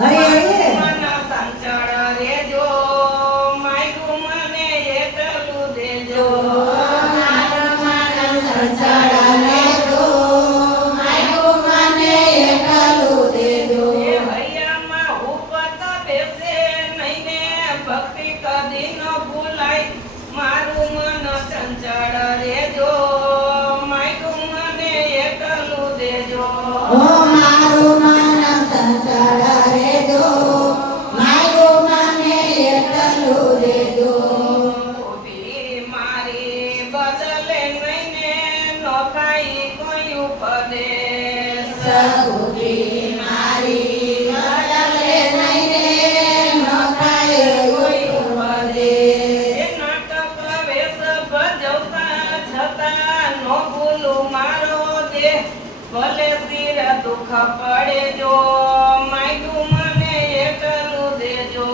Hayır. ભલે શિર દુખ પડે જો માયતું મને એકલું દેજો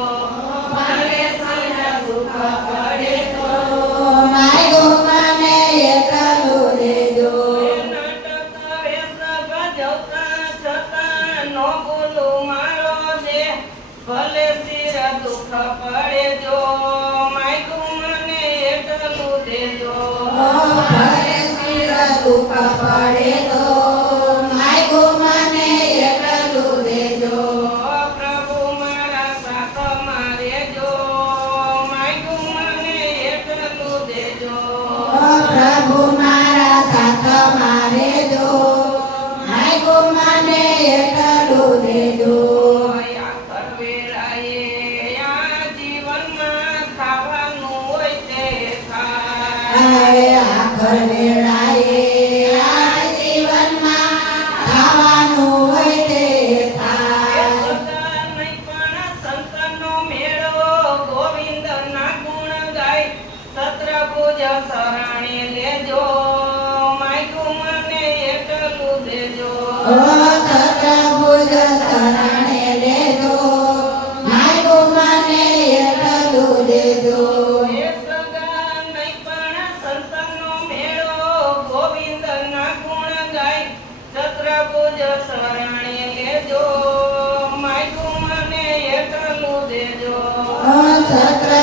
ભલે શિર દુખ પડે તો માયતું ભલે શિર દુખ પડે જો માયકું મને એટલું દેજો ભલે શિર દુખ પડે Oh, Santa Buddha, Santa સકરાણી લેજો માયુ મને એકલું દેજો. સકરા